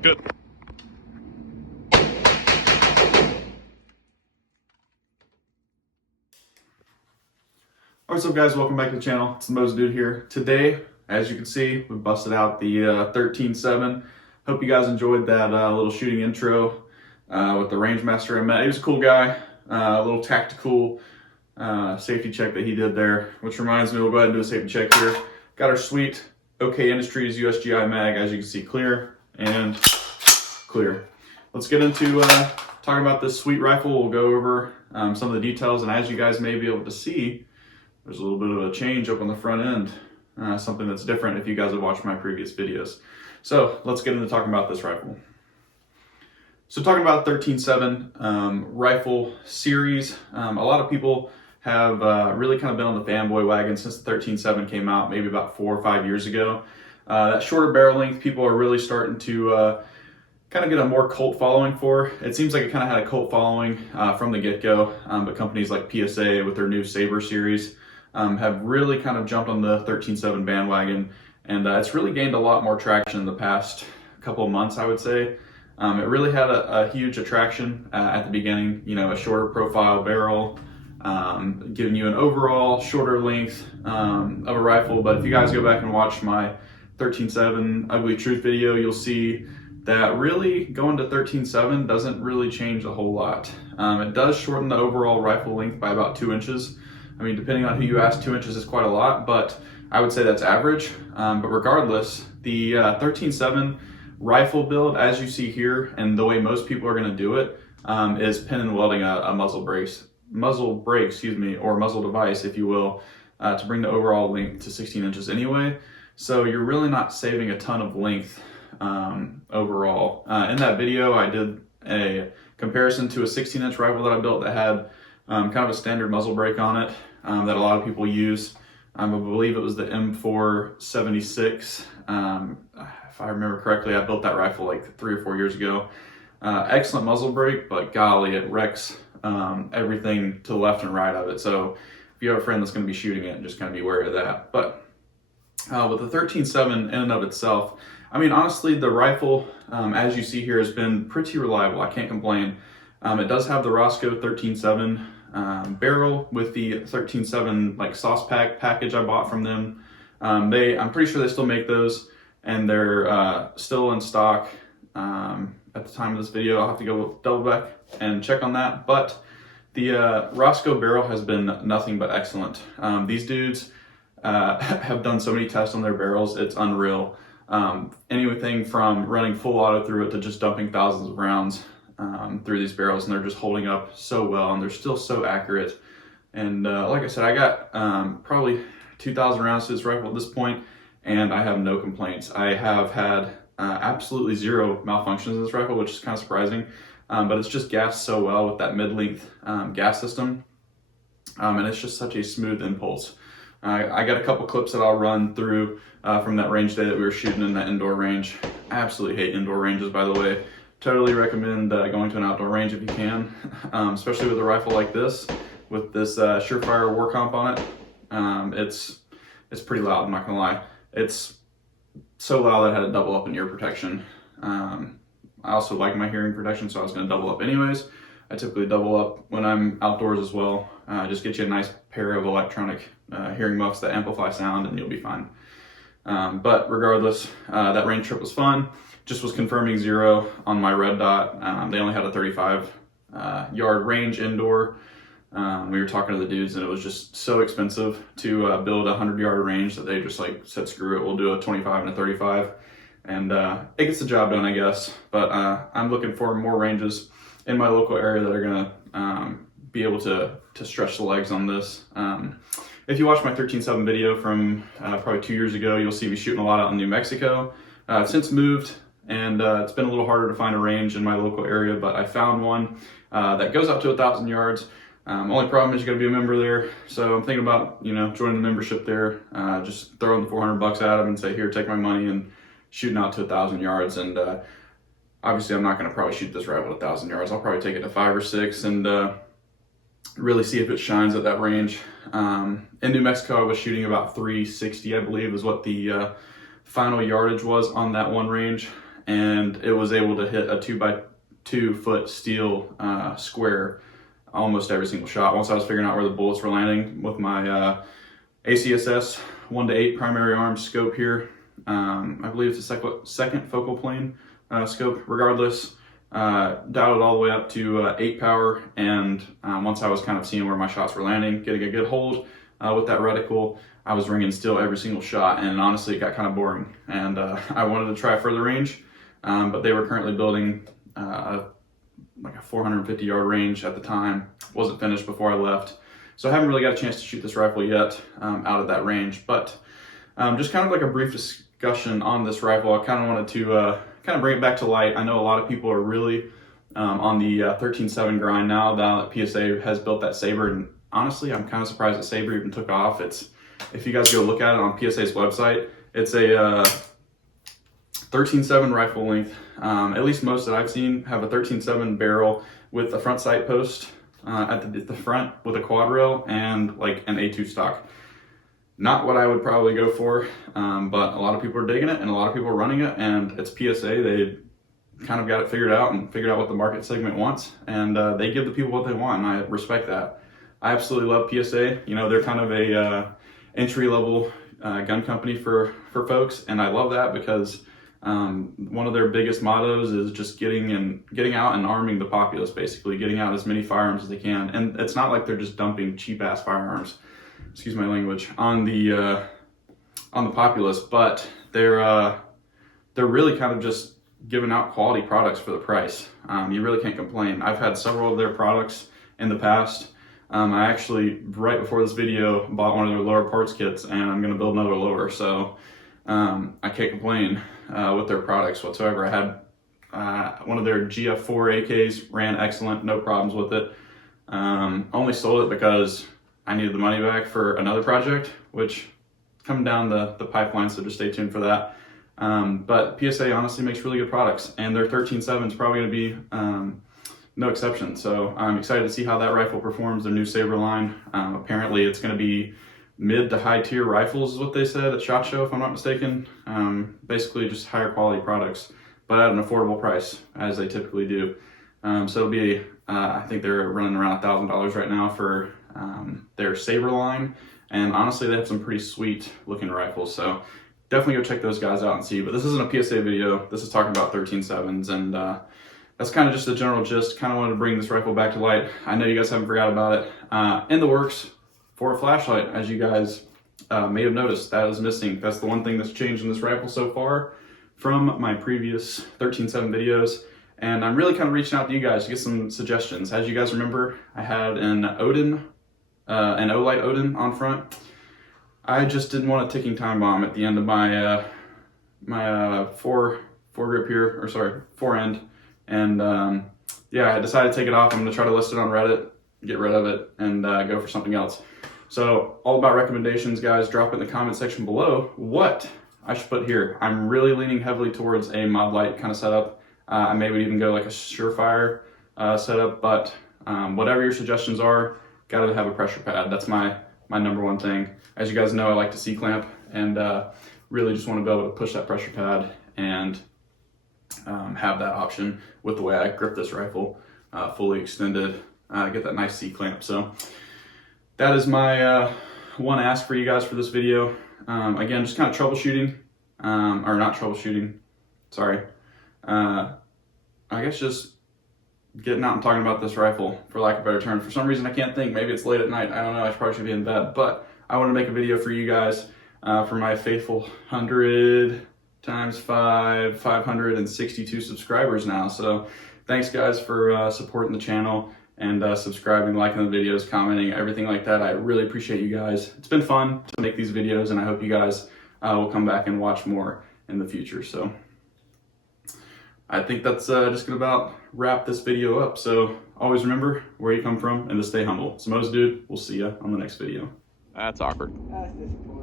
Good. What's up, guys? Welcome back to the channel. It's the Mose Dude here. Today, as you can see, we busted out the 13.7. Hope you guys enjoyed that little shooting intro with the range master I met. He was a cool guy. A little tactical safety check that he did there, which reminds me, we'll go ahead and do a safety check here. Got our sweet OK Industries USGI mag, as you can see, clear and clear. Let's get into talking about this sweet rifle. We'll go over some of the details, and as you guys may be able to see, there's a little bit of a change up on the front end, something that's different if you guys have watched my previous videos. So let's get into talking about this rifle. So talking about 13.7 rifle series, a lot of people have really kind of been on the fanboy wagon since the 13.7 came out, maybe about 4 or 5 years ago. That shorter barrel length, people are really starting to kind of get a more cult following for. It seems like it kind of had a cult following from the get-go, but companies like PSA with their new Saber series have really kind of jumped on the 13.7 bandwagon, and it's really gained a lot more traction in the past couple of months, I would say. It really had a huge attraction at the beginning, you know, a shorter profile barrel, giving you an overall shorter length of a rifle. But if you guys go back and watch my 13.7 Ugly Truth video, you'll see that really going to 13.7 doesn't really change a whole lot. It does shorten the overall rifle length by about 2 inches. I mean, depending on who you ask, 2 inches is quite a lot, but I would say that's average. But regardless, the 13.7 rifle build, as you see here, and the way most people are going to do it, is pin and welding a muzzle brake, or muzzle device, if you will, to bring the overall length to 16 inches anyway. So you're really not saving a ton of length overall. In that video, I did a comparison to a 16-inch rifle that I built that had kind of a standard muzzle brake on it that a lot of people use. I believe it was the M476. If I remember correctly, I built that rifle like 3 or 4 years ago. Excellent muzzle brake, but golly, it wrecks everything to the left and right of it. So if you have a friend that's going to be shooting it, just kind of be wary of that. But with the 13.7 in and of itself, I mean, honestly, the rifle, as you see here, has been pretty reliable. I can't complain. It does have the Roscoe 13.7 barrel with the 13.7 like sauce package I bought from them. I'm pretty sure they still make those, and they're still in stock at the time of this video. I'll have to go double back and check on that. But the Roscoe barrel has been nothing but excellent. These dudes have done so many tests on their barrels, it's unreal. Anything from running full auto through it to just dumping thousands of rounds through these barrels, and they're just holding up so well, and they're still so accurate. And like I said, I got probably 2,000 rounds to this rifle at this point, and I have no complaints. I have had absolutely zero malfunctions in this rifle, which is kind of surprising, but it's just gassed so well with that mid-length gas system, and it's just such a smooth impulse. I got a couple clips that I'll run through from that range day that we were shooting in that indoor range. I absolutely hate indoor ranges, by the way. Totally recommend going to an outdoor range if you can, especially with a rifle like this, with this Surefire War Comp on it. It's pretty loud, I'm not gonna lie. It's so loud that I had to double up in ear protection. I also like my hearing protection, so I was gonna double up anyways. I typically double up when I'm outdoors as well. Just get you a nice pair of electronic hearing muffs that amplify sound, and you'll be fine. But regardless, that range trip was fun. Just was confirming zero on my red dot. They only had a 35 yard range indoor. We were talking to the dudes, and it was just so expensive to build a 100-yard range that they just like said, screw it, we'll do a 25 and a 35. And it gets the job done, I guess. But I'm looking for more ranges in my local area that are gonna be able to stretch the legs on this. If you watch my 13.7 video from probably 2 years ago, you'll see me shooting a lot out in New Mexico. I've since moved, and it's been a little harder to find a range in my local area, but I found one that goes up to 1,000 yards. Only problem is you gotta be a member there. So I'm thinking about, you know, joining the membership there, just throwing the 400 bucks at them and say, here, take my money, and shooting out to 1,000 yards. And obviously I'm not gonna probably shoot this rifle at 1,000 yards. I'll probably take it to 5 or 6 and really see if it shines at that range. In New Mexico, I was shooting about 360, I believe, is what the final yardage was on that one range. and it was able to hit a 2x2 foot steel square almost every single shot. Once I was figuring out where the bullets were landing with my ACSS 1:8 primary arm scope here. I believe it's a second focal plane scope. Regardless, dialed it all the way up to 8 power, and once I was kind of seeing where my shots were landing, getting a good hold with that reticle, I was ringing still every single shot, and honestly it got kind of boring, and I wanted to try further range, but they were currently building like a 450 yard range at the time. Wasn't finished before I left, so I haven't really got a chance to shoot this rifle yet out of that range. But just kind of like a brief discussion on this rifle. I kind of wanted to kind of bring it back to light. I know a lot of people are really on the 13.7 grind now that PSA has built that Saber, and honestly I'm kind of surprised that Saber even took off. It's, if you guys go look at it on PSA's website, it's a 13.7 rifle length. At least most that I've seen have a 13.7 barrel with a front sight post at the front with a quad rail and like an A2 stock. Not what I would probably go for, but a lot of people are digging it and a lot of people are running it, and it's PSA. They kind of got it figured out and figured out what the market segment wants, and they give the people what they want, and I respect that. I absolutely love PSA. You know, they're kind of a entry-level gun company for folks, and I love that because one of their biggest mottos is just getting out and arming the populace, basically getting out as many firearms as they can. And it's not like they're just dumping cheap-ass firearms, excuse my language, on the populace, but they're really kind of just giving out quality products for the price. You really can't complain. I've had several of their products in the past. I actually, right before this video, bought one of their lower parts kits, and I'm going to build another lower, so I can't complain with their products whatsoever. I had one of their GF4 AKs, ran excellent, no problems with it. Only sold it because I needed the money back for another project, which coming down the pipeline, so just stay tuned for that. But PSA honestly makes really good products, and their 13.7 is probably going to be no exception. So I'm excited to see how that rifle performs, their new Saber line. Apparently it's going to be mid to high tier rifles is what they said at SHOT Show, if I'm not mistaken. Basically just higher quality products, but at an affordable price, as they typically do. So it'll be, I think they're running around $1,000 right now for their Saber line. And honestly, they have some pretty sweet looking rifles. So definitely go check those guys out and see. But this isn't a PSA video. This is talking about 13.7s, and that's kind of just the general gist. Kind of wanted to bring this rifle back to light. I know you guys haven't forgot about it. In the works for a flashlight, as you guys may have noticed, that is missing. That's the one thing that's changed in this rifle so far from my previous 13.7 videos. And I'm really kind of reaching out to you guys to get some suggestions. As you guys remember, I had an Odin, an Olight Odin on front. I just didn't want a ticking time bomb at the end of my four grip here, or sorry, fore end. And yeah, I decided to take it off. I'm gonna try to list it on Reddit, get rid of it, and go for something else. So all about recommendations, guys. Drop it in the comment section below what I should put here. I'm really leaning heavily towards a mod light kind of setup. I maybe would even go like a Surefire setup, but whatever your suggestions are, gotta have a pressure pad. That's my number one thing. As you guys know, I like to C-clamp, and really just want to be able to push that pressure pad and have that option with the way I grip this rifle, fully extended, get that nice C-clamp. So that is my one ask for you guys for this video. Again, just kind of troubleshooting, or not troubleshooting, sorry. I guess just getting out and talking about this rifle, for lack of a better term. For some reason I can't think, maybe it's late at night, I don't know, I probably should be in bed, but I want to make a video for you guys, for my faithful 100 times 5, 562 subscribers now. So thanks guys for supporting the channel and subscribing, liking the videos, commenting, everything like that. I really appreciate you guys. It's been fun to make these videos, and I hope you guys will come back and watch more in the future. So I think that's just gonna about wrap this video up. So always remember where you come from and to stay humble. It's Mose Dude. We'll see ya on the next video. That's awkward. That's disappointing.